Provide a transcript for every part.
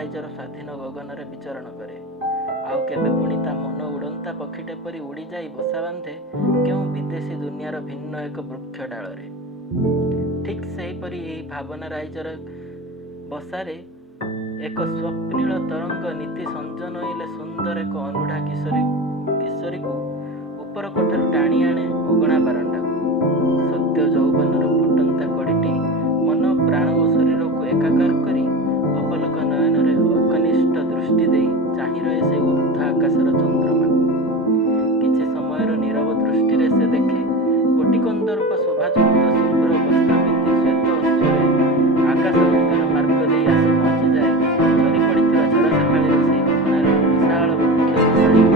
ରାଇଜର ସ୍ୱାଧୀନ ଗଗନରେ ବିଚରଣ କରେ। ଆଉ କେବେ ପୁଣି ତା ମନ ଉଡ଼ନ୍ତା ପକ୍ଷୀଟେ ପରି ଉଡ଼ିଯାଇ ବସା ବାନ୍ଧେ କେଉଁ ବିଦେଶୀ ଦୁନିଆର ଭିନ୍ନ ଏକ ବୃକ୍ଷ ଡାଳରେ। ଠିକ୍ ସେହିପରି ଏହି ଭାବନା ରାଇଜର ବସାରେ ଏକ ସ୍ୱପ୍ନିଳ ତରଙ୍ଗ ନୀତି ସଞ୍ଜନୋଇଲେ ସୁନ୍ଦର ଏକ ଅନୁଢା କିଶୋରୀକୁ ଉପର କୋଠାରୁ ଟାଣି ଆଣେ ଅଗଣା ବାରଣ୍ଡାକୁ। ସଦ୍ୟ ଯୌବନର ଫୁଟନ୍ତା କଡ଼ିଟି ମନ ପ୍ରାଣ ଓ ଶରୀରକୁ ଏକାକାର କରି ଅପଲକ ନୟନରେ ଅକନିଷ୍ଠ ଦୃଷ୍ଟି ଦେଇ ଚାହିଁ ରହେ ସେ ଉର୍ଦ୍ଧ୍ୱ ଆକାଶର ଚନ୍ଦ୍ରମାକୁ। କିଛି ସମୟର ନୀରବ ଦୃଷ୍ଟିରେ ସେ ଦେଖେ କୋଟି କନ୍ଦର୍ପ ଶୋଭାଯୁକ୍ତ ଶୁଭ୍ର ବସ୍ତ୍ର ପିନ୍ଧି ଶ୍ଵେତ ଅଶ୍ଵରେ ଆକାଶ ଗଙ୍ଗାର ମାର୍ଗ ଦେଇ ଆସି ପହଞ୍ଚିଯାଏ ଝରି ପଡ଼ିଥିବା ଝଡ଼ ସକାଳର ସେହି ଗହଣାରେ ବିଶାଳ ବୃକ୍ଷ ଶୋଭାଟି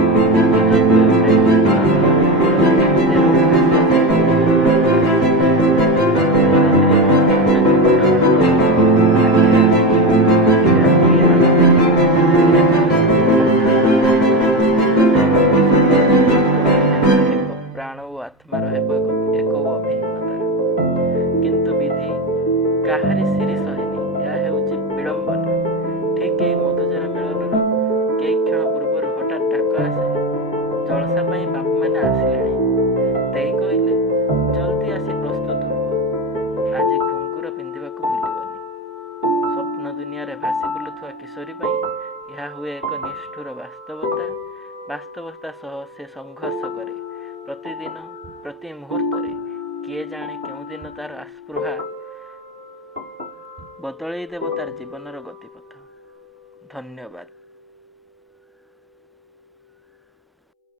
ଆତ୍ମାର ହେବ ଏକ ଅଭିନ୍ନତା। କିନ୍ତୁ ବିଧି କାହାରି ଶିରି ସହେନି। ଏହା ହେଉଛି ବିଡ଼ମ୍ବନା। ଠିକ୍ ଏହି ମଧୁଜର ମିଳନର କେଇ କ୍ଷଣ ପୂର୍ବରୁ ହଠାତ୍ ଡାକ ଆସେ, ଜଳସା ପାଇଁ ବାବୁମାନେ ଆସିଲେଣି। ଦେଇ କହିଲେ, ଜଲ୍ଦି ଆସି ପ୍ରସ୍ତୁତ ହୁଅ। ଆଜି ଘୁଙ୍ଗୁର ପିନ୍ଧିବାକୁ ଭୁଲିବନି। ସ୍ୱପ୍ନ ଦୁନିଆରେ ଭାସି ବୁଲୁଥିବା କିଶୋରୀ ପାଇଁ ଏହା ହୁଏ ଏକ ନିଷ୍ଠୁର ବାସ୍ତବତା ସହ ସେ ସଂଘର୍ଷ କରେ ପ୍ରତିଦିନ ପ୍ରତି ମୁହୂର୍ତ୍ତରେ। କିଏ ଜାଣେ କେଉଁଦିନ ତାର ଆସ୍ପୃହା ବଦଳେଇ ଦେବ ତାର ଜୀବନର ଗତିପଥ। ଧନ୍ୟବାଦ।